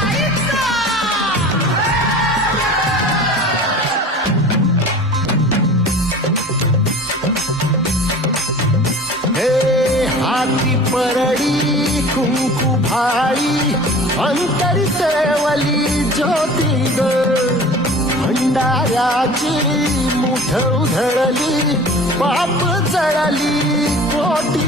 आईचा हे हाती परडी कुंकू भाळी अंतरी सेवली ज्योती ग. भंडाऱ्याची मुठ उधळली पाप जळली कोटी